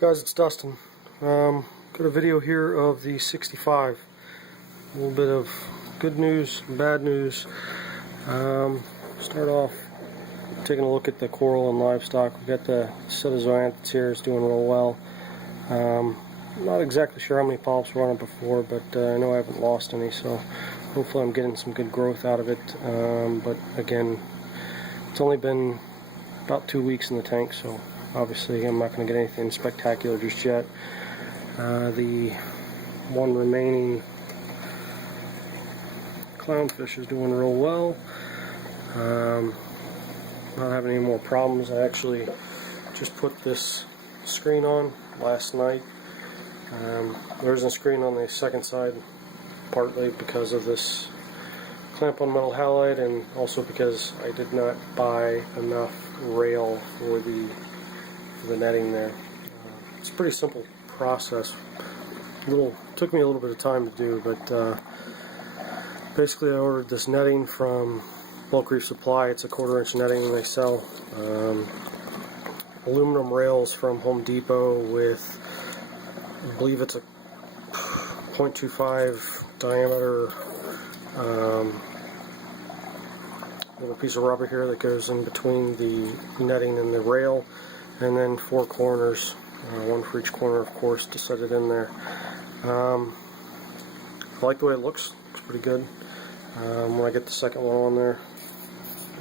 Guys, it's Dustin. Got a video here of the 65. A little bit of good news and bad news. Start off taking a look at the coral and livestock. We've got the set of zoanthids here. It's doing real well. Not exactly sure how many polyps were on it before, but I know I haven't lost any, so hopefully I'm getting some good growth out of it. But again, it's only been about 2 weeks in the tank, so obviously I'm not going to get anything spectacular just yet. The one remaining clownfish is doing real well. Not having any more problems. I actually just put this screen on last night. There isn't a screen on the second side, partly because of this clamp on metal halide, and also because I did not buy enough rail for the netting there. It's a pretty simple process. Took me a little bit of time to do, but basically I ordered this netting from Bulk Reef Supply. It's a 1/4 inch netting they sell. Aluminum rails from Home Depot with, I believe it's a 0.25 diameter little piece of rubber here that goes in between the netting and the rail, and then 4 corners, one for each corner, of course, to set it in there. I like the way it looks. Looks pretty good. When I get the second one on there,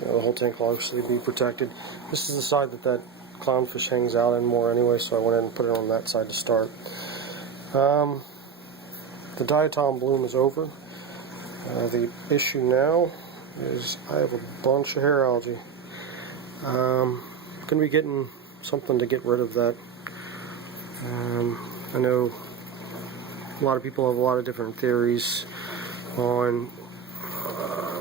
the whole tank will obviously be protected. This is the side that clownfish hangs out in more anyway, so I went ahead and put it on that side to start. The diatom bloom is over. The issue now is I have a bunch of hair algae. I'm going to be getting something to get rid of that. I know a lot of people have a lot of different theories on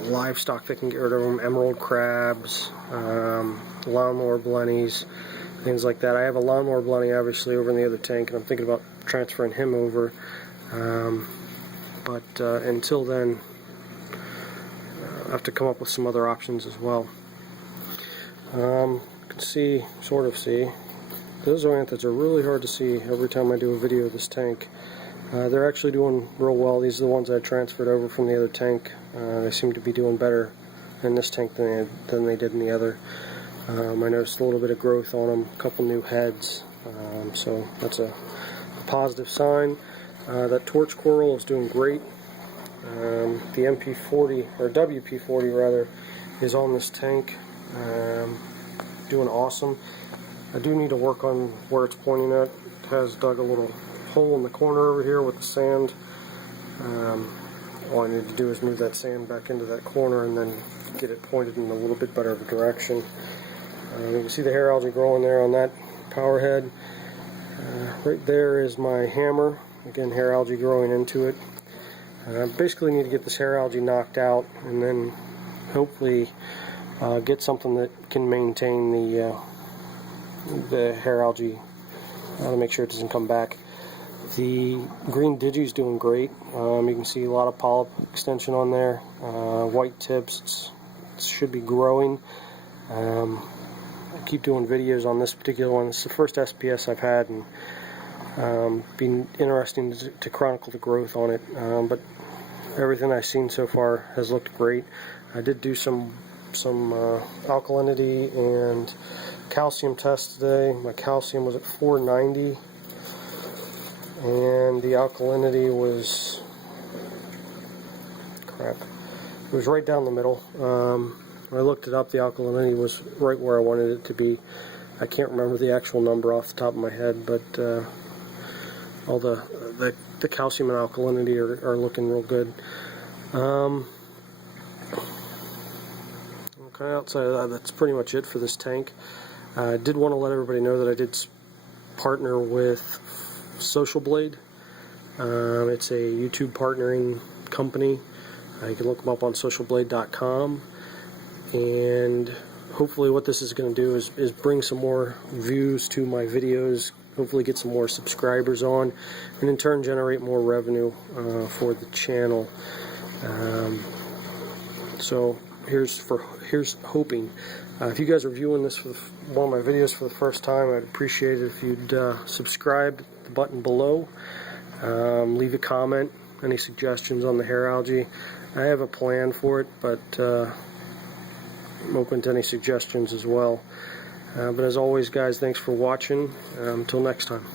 livestock that can get rid of them. Emerald crabs, lawnmower blennies, things like that. I have a lawnmower blenny obviously over in the other tank, and I'm thinking about transferring him over. But until then, I have to come up with some other options as well. You can sort of see, those zoanthids are really hard to see every time I do a video of this tank. They're actually doing real well. These are the ones I transferred over from the other tank. They seem to be doing better in this tank than they did in the other. I noticed a little bit of growth on them, a couple new heads, so that's a positive sign. That torch coral is doing great. The MP40, or WP40 rather, is on this tank, doing awesome. I do need to work on where it's pointing at. It has dug a little hole in the corner over here with the sand. All I need to do is move that sand back into that corner and then get it pointed in a little bit better of a direction. You can see the hair algae growing there on that power head. Right there is my hammer. Again, hair algae growing into it. Basically need to get this hair algae knocked out and then hopefully get something that can maintain the hair algae to make sure it doesn't come back. The green digi is doing great. You can see a lot of polyp extension on there. White tips. It should be growing. I keep doing videos on this particular one. It's the first SPS I've had, and been interesting to chronicle the growth on it. But everything I've seen so far has looked great. I did do some alkalinity and calcium tests today. My calcium was at 490, and the alkalinity was it was right down the middle. When I looked it up, the alkalinity was right where I wanted it to be. I can't remember the actual number off the top of my head, but all the calcium and alkalinity are looking real good. Okay, outside of that, that's pretty much it for this tank. I did want to let everybody know that I did partner with Social Blade. It's a YouTube partnering company. You can look them up on socialblade.com, and hopefully what this is going to do is bring some more views to my videos, hopefully get some more subscribers on, and in turn generate more revenue for the channel. So here's hoping. If you guys are viewing this for one of my videos for the first time, I'd appreciate it if you'd subscribe, the button below, leave a comment, any suggestions on the hair algae. I have a plan for it, but I'm open to any suggestions as well. But as always, guys, thanks for watching. Until next time.